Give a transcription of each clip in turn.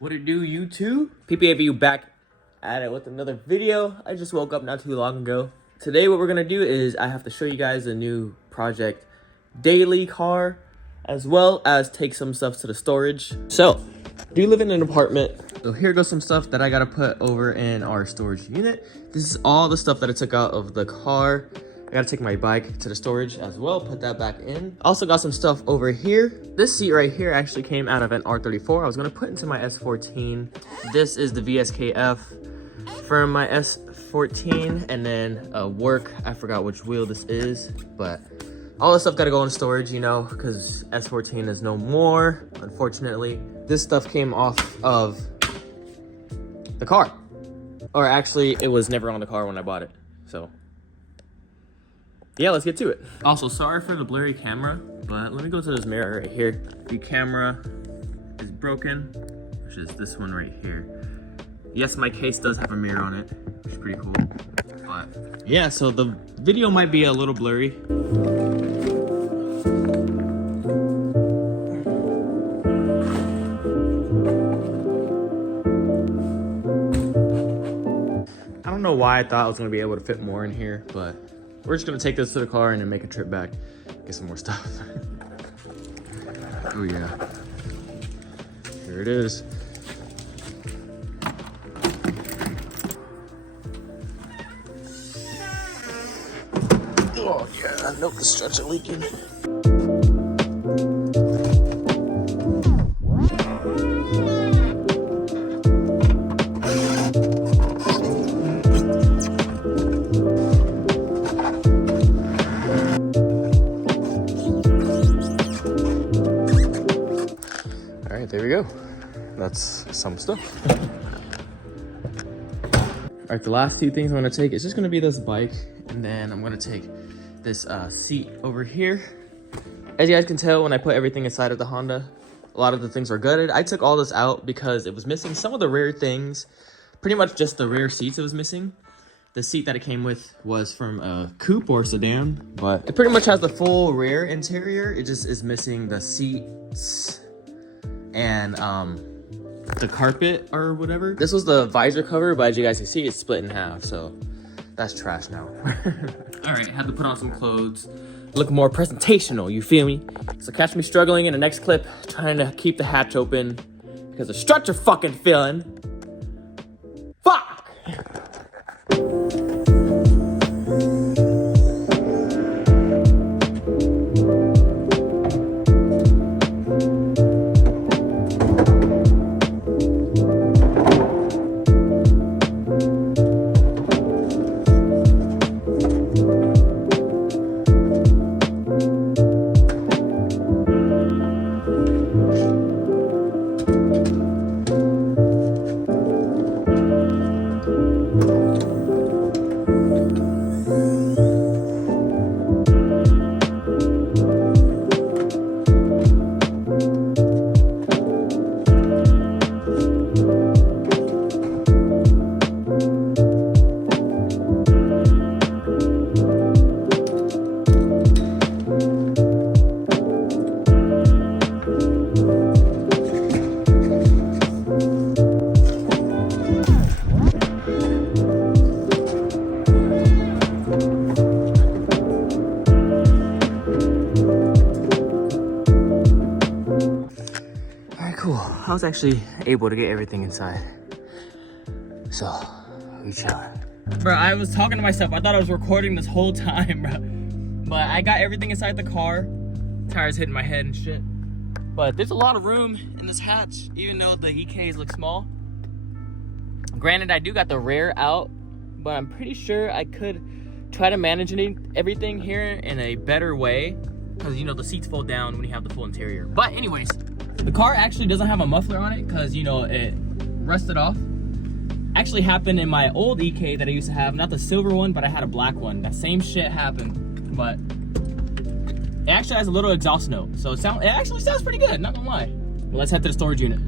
What it do, YouTube? PPABU back at it with another video. I just woke up not too long ago. Today what we're gonna do is I have to show you guys a new project daily car, as well as take some stuff to the storage. So, do you live in an apartment? So here goes some stuff that I gotta put over in our storage unit. This is all the stuff that I took out of the car. I gotta take my bike to the storage as well, put that back in. Also got some stuff over here. This seat right here actually came out of an R34. I was gonna put into my S14. This is the VSKF from my S14, and then work, I forgot which wheel this is, but all this stuff gotta go in storage, you know, because S14 is no more, unfortunately. This stuff came off of the car. Or actually, it was never on the car when I bought it, so. Yeah, let's get to it. Also, sorry for the blurry camera, but let me go to this mirror right here. The camera is broken, which is this one right here. Yes, my case does have a mirror on it, which is pretty cool. But yeah, so the video might be a little blurry. I don't know why I thought I was gonna be able to fit more in here, but we're just gonna take this to the car and then make a trip back, get some more stuff. Oh yeah, here it is. Oh yeah, nope, the struts are leaking. There we go. That's some stuff. All right, the last two things I'm gonna take is just gonna be this bike, and then I'm gonna take this seat over here. As you guys can tell, when I put everything inside of the Honda, a lot of the things are gutted. I took all this out because it was missing some of the rare things, pretty much just the rear seats it was missing. The seat that it came with was from a coupe or sedan, but it pretty much has the full rear interior. It just is missing the seats and the carpet or whatever. This was the visor cover, but as you guys can see, it's split in half, so that's trash now. All right, had to put on some clothes, look more presentational, you feel me? So catch me struggling in the next clip, trying to keep the hatch open because the struts are fucking filling. Fuck! Cool. I was actually able to get everything inside. So, we chilling. Bro, I was talking to myself. I thought I was recording this whole time, bro. But I got everything inside the car. Tires hitting my head and shit. But there's a lot of room in this hatch, even though the EKs look small. Granted, I do got the rear out, but I'm pretty sure I could try to manage everything here in a better way. Because, you know, the seats fold down when you have the full interior. But anyways, the car actually doesn't have a muffler on it because, you know, it rusted off. Actually happened in my old EK that I used to have. Not the silver one, but I had a black one. That same shit happened. But it actually has a little exhaust note. So it actually sounds pretty good, not gonna lie. But let's head to the storage unit.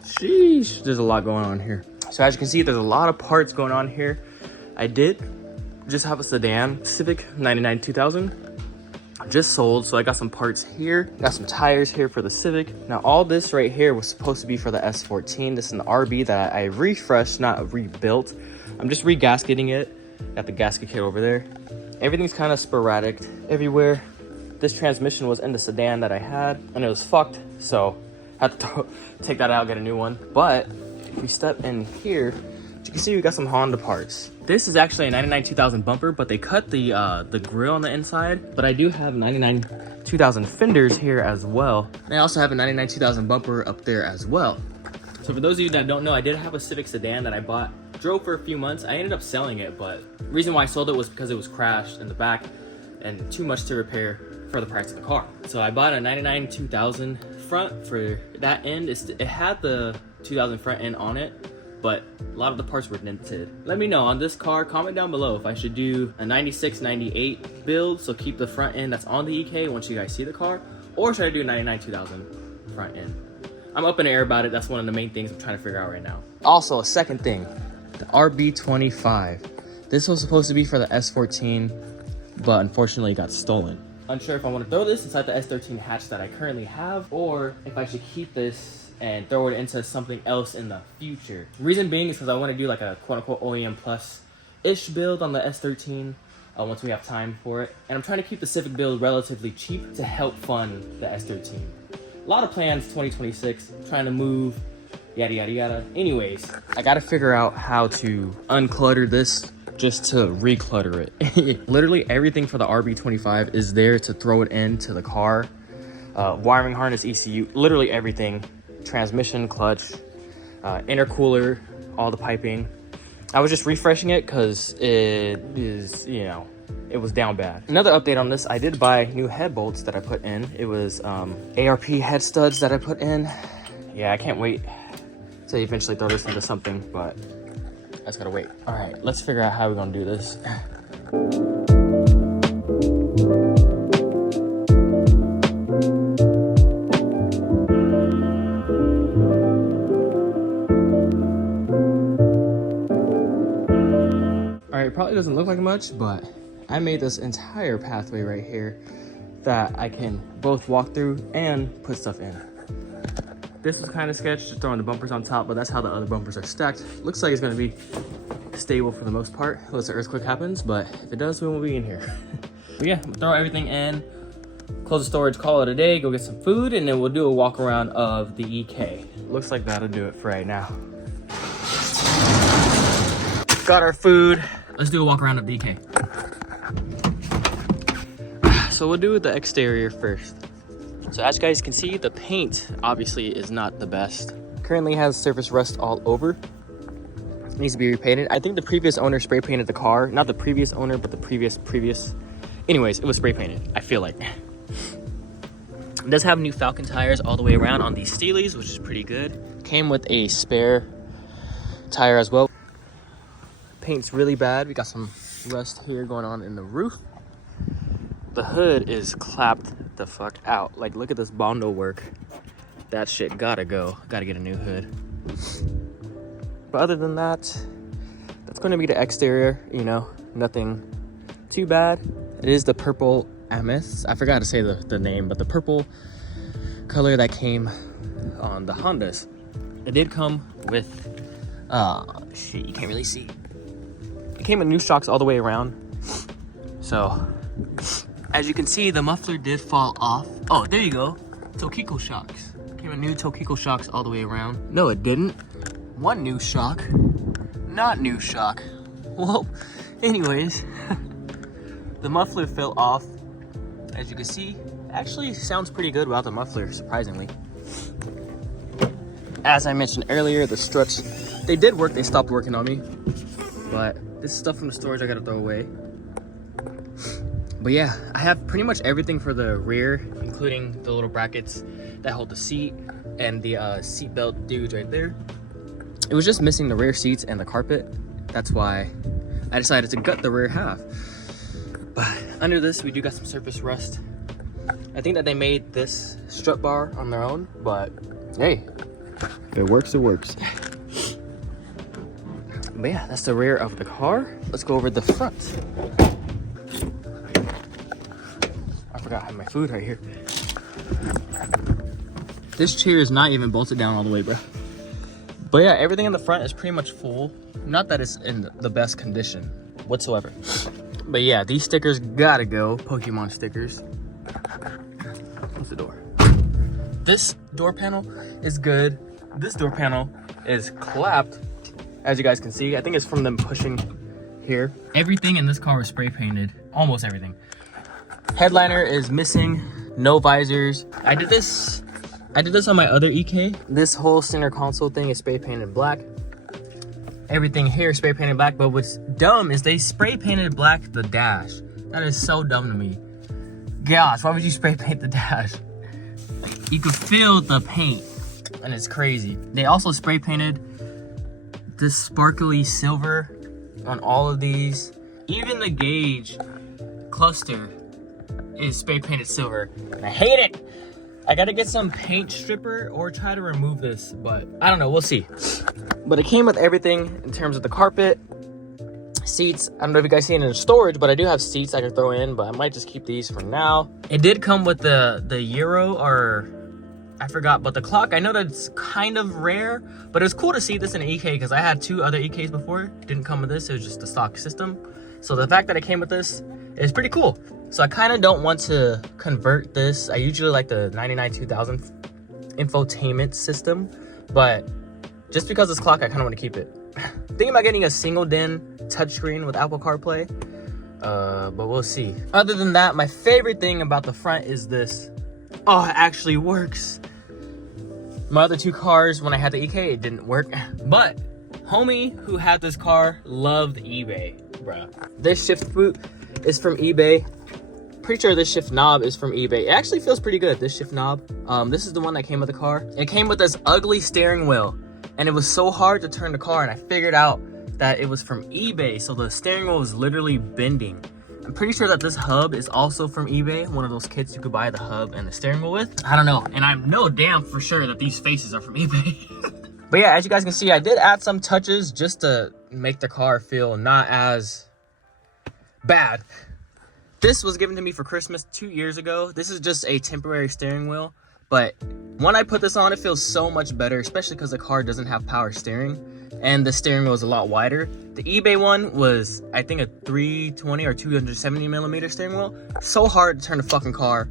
Sheesh, there's a lot going on here. So as you can see, there's a lot of parts going on here. I did just have a sedan, Civic 99 2000. just sold. So I got some parts here, got some tires here for the Civic. Now all this right here was supposed to be for the S14. This is an RB that I refreshed, not rebuilt. I'm just re-gasketing it. Got the gasket kit over there. Everything's kind of sporadic everywhere. This transmission was in the sedan that I had and it was fucked, so I had to take that out, get a new one. But if we step in here, you can see we got some Honda parts. This is actually a 99 2000 bumper, but they cut the grill on the inside. But I do have 99 2000 fenders here as well. And I also have a 99 2000 bumper up there as well. So for those of you that don't know, I did have a Civic sedan that I bought, drove for a few months. I ended up selling it, but the reason why I sold it was because it was crashed in the back and too much to repair for the price of the car. So I bought a 99 2000 front for that end. It had the 2000 front end on it, but a lot of the parts were dented. Let me know on this car, comment down below if I should do a 96 98 build, so keep the front end that's on the EK once you guys see the car, or should I do a 99 2000 front end? I'm up in the air about it. That's one of the main things I'm trying to figure out right now. Also, a second thing, the RB25. This was supposed to be for the S14, but unfortunately it got stolen. Unsure if I want to throw this inside the S13 hatch that I currently have, or if I should keep this and throw it into something else in the future. Reason being is because I want to do like a quote-unquote OEM plus-ish build on the S13 once we have time for it. And I'm trying to keep the Civic build relatively cheap to help fund the S13. A lot of plans 2026, trying to move, yada yada yada. Anyways, I gotta figure out how to unclutter this just to reclutter it. Literally everything for the RB25 is there to throw it into the car. Wiring harness, ECU, literally everything. Transmission, clutch, intercooler, all the piping. I was just refreshing it because it is, you know, it was down bad. Another update on this, I did buy new head bolts that I put in. It was ARP head studs that I put in. Yeah, I can't wait to eventually throw this into something, but I just gotta wait. All right, let's figure out how we're gonna do this. All right, it probably doesn't look like much, but I made this entire pathway right here that I can both walk through and put stuff in. This was kind of sketch, just throwing the bumpers on top, but that's how the other bumpers are stacked. Looks like it's gonna be stable for the most part, unless an earthquake happens, but if it does, we won't be in here. But yeah, we'll throw everything in, close the storage, call it a day, go get some food, and then we'll do a walk around of the EK. Looks like that'll do it for right now. Got our food. Let's do a walk around of the EK. So we'll do the exterior first. So as you guys can see, the paint obviously is not the best. Currently has surface rust all over. It needs to be repainted. I think the previous owner spray painted the car. Not the previous owner, but the previous. Anyways, it was spray painted, I feel like. It does have new Falcon tires all the way around on these Steelies, which is pretty good. Came with a spare tire as well. Paint's really bad. We got some rust here going on in the roof. The hood is clapped the fuck out. Like, look at this Bondo work. That shit gotta go. Gotta get a new hood. But other than that, that's going to be the exterior. You know, nothing too bad. It is the purple amethyst. I forgot to say the name, but the purple color that came on the Hondas. It did come with, shit, you can't really see. It came with new shocks all the way around. So, as you can see, the muffler did fall off. Oh, there you go. Tokiko shocks. Came with new Tokiko shocks all the way around. No, it didn't. One new shock. Not new shock. Well, anyways, the muffler fell off. As you can see, actually sounds pretty good without the muffler, surprisingly. As I mentioned earlier, the struts, they did work. They stopped working on me. But this is stuff from the storage I gotta throw away. But yeah, I have pretty much everything for the rear, including the little brackets that hold the seat and the seat belt dudes right there. It was just missing the rear seats and the carpet. That's why I decided to gut the rear half. But under this, we do got some surface rust. I think that they made this strut bar on their own, but hey, if it works, it works. But yeah, that's the rear of the car. Let's go over the front. I forgot forgot I have my food right here. This chair is not even bolted down all the way, bro. But yeah, everything in the front is pretty much full. Not that it's in the best condition whatsoever. But yeah, these stickers gotta go. Pokemon stickers. Close the door. This door panel is good. This door panel is clapped, as you guys can see. I think it's from them pushing here. Everything in this car was spray painted. Almost everything. Headliner is missing. No visors. I did this on my other EK. This whole center console thing is spray painted black. Everything here is spray painted black, but what's dumb is they spray painted black the dash. That is so dumb to me. Gosh, why would you spray paint the dash? You could feel the paint, and it's crazy. They also spray painted this sparkly silver on all of these. Even the gauge cluster is spray painted silver, and I hate it. I gotta get some paint stripper or try to remove this, but I don't know, we'll see. But it came with everything in terms of the carpet, seats. I don't know if you guys see it in the storage, but I do have seats I can throw in, but I might just keep these for now. It did come with the Euro, or I forgot, but the clock, I know that's kind of rare, but it was cool to see this in an EK because I had 2 other EKs before. It didn't come with this, it was just the stock system. So the fact that it came with this is pretty cool. So I kind of don't want to convert this. I usually like the 99-2000 infotainment system, but just because this clock, I kind of want to keep it. Thinking about getting a single DIN touchscreen with Apple CarPlay, but we'll see. Other than that, my favorite thing about the front is this. Oh, it actually works. My other 2 cars, when I had the EK, it didn't work. But homie who had this car loved eBay, bruh. This shift boot is from eBay. Pretty sure this shift knob is from eBay. It actually feels pretty good, this shift knob. This is the one that came with the car. It came with this ugly steering wheel, and it was so hard to turn the car, and I figured out that it was from eBay, so the steering wheel was literally bending. I'm pretty sure that this hub is also from eBay, one of those kits you could buy the hub and the steering wheel with. I don't know, and I know damn for sure that these faces are from eBay. But yeah, as you guys can see, I did add some touches just to make the car feel not as bad. This was given to me for Christmas 2 years ago. This is just a temporary steering wheel, but when I put this on, it feels so much better, especially because the car doesn't have power steering and the steering wheel is a lot wider. The eBay one was, I think, a 320 or 270 millimeter steering wheel. So hard to turn the fucking car,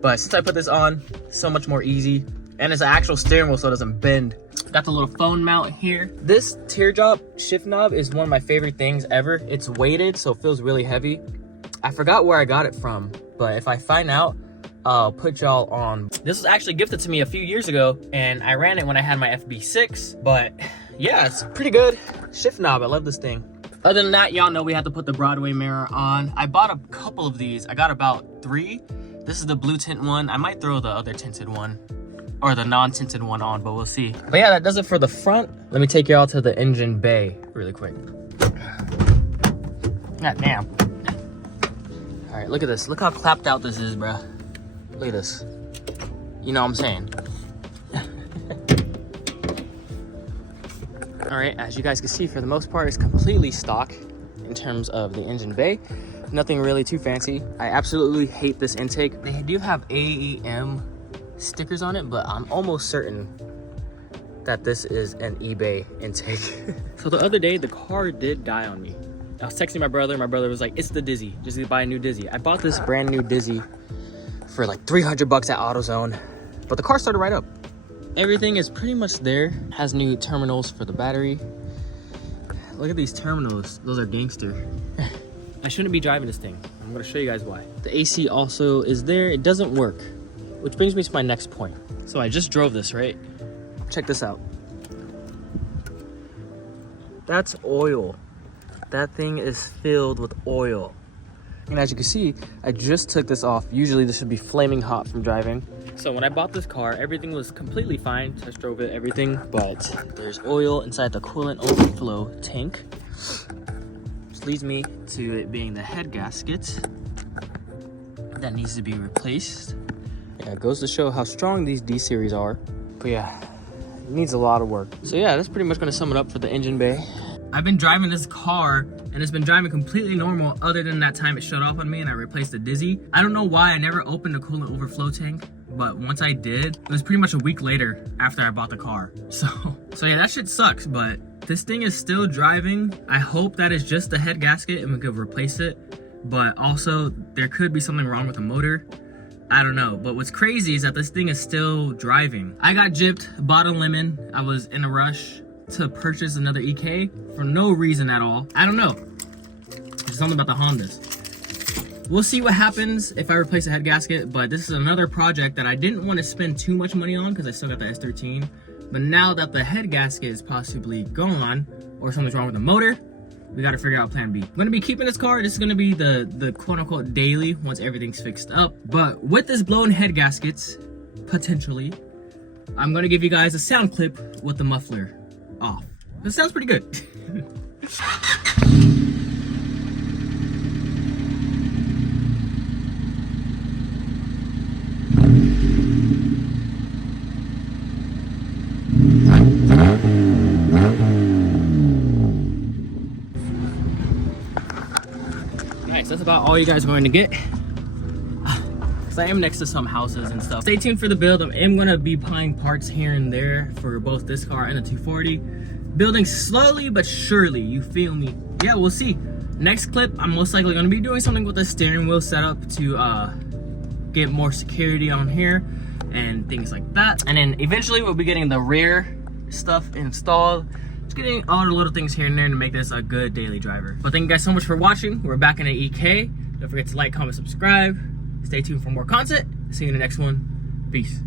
but since I put this on, so much more easy, and it's an actual steering wheel so it doesn't bend. Got the little phone mount here. This teardrop shift knob is one of my favorite things ever. It's weighted, so it feels really heavy. I forgot where I got it from, but if I find out, I'll put y'all on. This was actually gifted to me a few years ago, and I ran it when I had my FB6, but yeah, it's pretty good. Shift knob, I love this thing. Other than that, y'all know we had to put the Broadway mirror on. I bought a couple of these. I got about 3. This is the blue tint one. I might throw the other tinted one, or the non-tinted one on, but we'll see. But yeah, that does it for the front. Let me take y'all to the engine bay really quick. God damn. All right, look at this. Look how clapped out this is, bruh. Look at this. You know what I'm saying? All right, as you guys can see, for the most part, it's completely stock in terms of the engine bay. Nothing really too fancy. I absolutely hate this intake. They do have AEM stickers on it, but I'm almost certain that this is an eBay intake. So the other day, the car did die on me. I was texting my brother. My brother was like, it's the Dizzy. Just to buy a new Dizzy. I bought this brand new Dizzy for like 300 bucks at AutoZone, but the car started right up. Everything is pretty much there. Has new terminals for the battery. Look at these terminals. Those are gangster. I shouldn't be driving this thing. I'm gonna show you guys why. The AC also is there. It doesn't work, which brings me to my next point. So I just drove this, right? Check this out. That's oil. That thing is filled with oil. And as you can see, I just took this off. Usually this would be flaming hot from driving. So when I bought this car, everything was completely fine. Test drove it, everything, but there's oil inside the coolant overflow tank. Which leads me to it being the head gasket that needs to be replaced. Yeah, it goes to show how strong these D-series are. But yeah, it needs a lot of work. So yeah, that's pretty much gonna sum it up for the engine bay. I've been driving this car and it's been driving completely normal other than that time it shut off on me and I replaced the Dizzy. I don't know why I never opened the coolant overflow tank, but once I did, it was pretty much a week later after I bought the car. So yeah, that shit sucks, but this thing is still driving. I hope that is just the head gasket and we could replace it, but also there could be something wrong with the motor. I don't know, but what's crazy is that this thing is still driving. I got gypped, bought a lemon. I was in a rush to purchase another EK for no reason at all. I don't know. There's something about the Hondas. We'll see what happens if I replace the head gasket, but this is another project that I didn't want to spend too much money on because I still got the S13. But now that the head gasket is possibly gone or something's wrong with the motor, we gotta figure out plan B. I'm gonna be keeping this car. This is gonna be the quote unquote daily once everything's fixed up. But with this blown head gaskets, potentially, I'm gonna give you guys a sound clip with the muffler off. This sounds pretty good. Alright, so that's about all you guys are going to get. Because I am next to some houses and stuff. Stay tuned for the build. I am going to be buying parts here and there for both this car and the 240. Building slowly but surely, you feel me? Yeah, we'll see. Next clip, I'm most likely going to be doing something with the steering wheel setup to get more security on here and things like that. And then eventually we'll be getting the rear stuff installed. Just getting all the little things here and there to make this a good daily driver. But thank you guys so much for watching. We're back in an EK. Don't forget to like, comment, subscribe. Stay tuned for more content. See you in the next one. Peace.